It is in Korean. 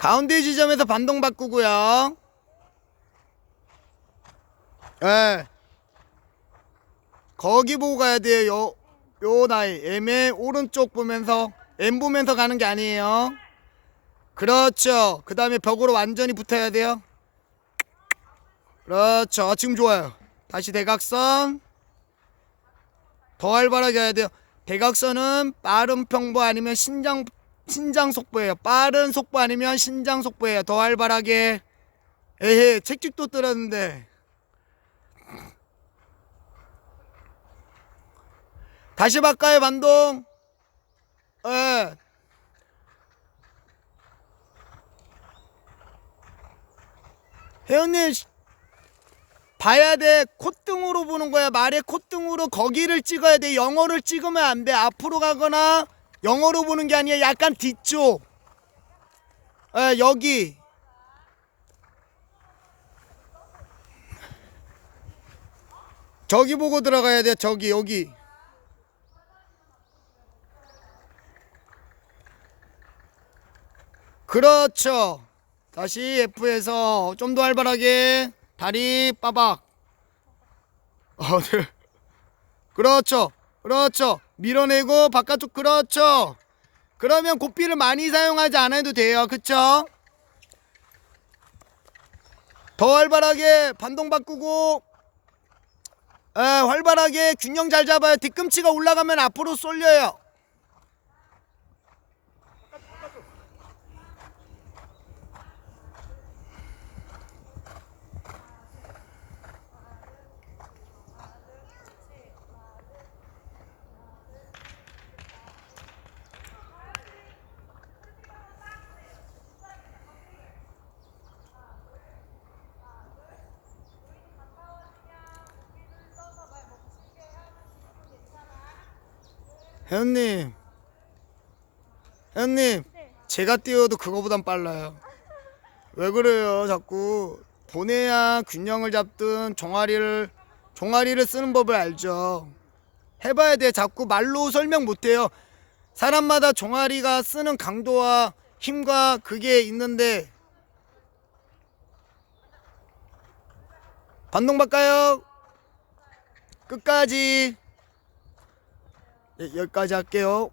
가운데 지점에서 반동 바꾸고요. 예. 거기 보고 가야 돼요. 요, 요 나이. M의 오른쪽 보면서, M 보면서 가는 게 아니에요. 그렇죠. 그 다음에 벽으로 완전히 붙어야 돼요. 그렇죠. 지금 좋아요. 다시 대각선. 더 활발하게 해야 돼요. 대각선은 빠른 평보 아니면 신장 신장 속보예요. 빠른 속보 아니면 신장 속보예요. 더 활발하게. 에헤, 책찍도 들었는데. 다시 바꿔요, 반동. 예. 혜연님, 시- 봐야 돼. 콧등으로 보는 거야. 말의 콧등으로 거기를 찍어야 돼. 영어를 찍으면 안 돼. 앞으로 가거나 영어로 보는 게 아니야. 약간 뒤쪽. 에, 여기. 저기 보고 들어가야 돼. 저기 여기. 그렇죠. 다시 F에서 좀 더 활발하게 다리 빠박. 어, 네. 그렇죠. 그렇죠. 밀어내고 바깥쪽 그렇죠. 그러면 고삐를 많이 사용하지 않아도 돼요. 그쵸? 더 활발하게 반동 바꾸고 에, 활발하게 균형 잘 잡아요. 뒤꿈치가 올라가면 앞으로 쏠려요. 혜연님, 혜연님, 제가 뛰어도 그거보단 빨라요. 왜 그래요? 자꾸 보내야 균형을 잡든 종아리를 종아리를 쓰는 법을 알죠. 해봐야 돼. 자꾸 말로 설명 못해요. 사람마다 종아리가 쓰는 강도와 힘과 그게 있는데 반동 바꿔요. 끝까지 예, 여기까지 할게요.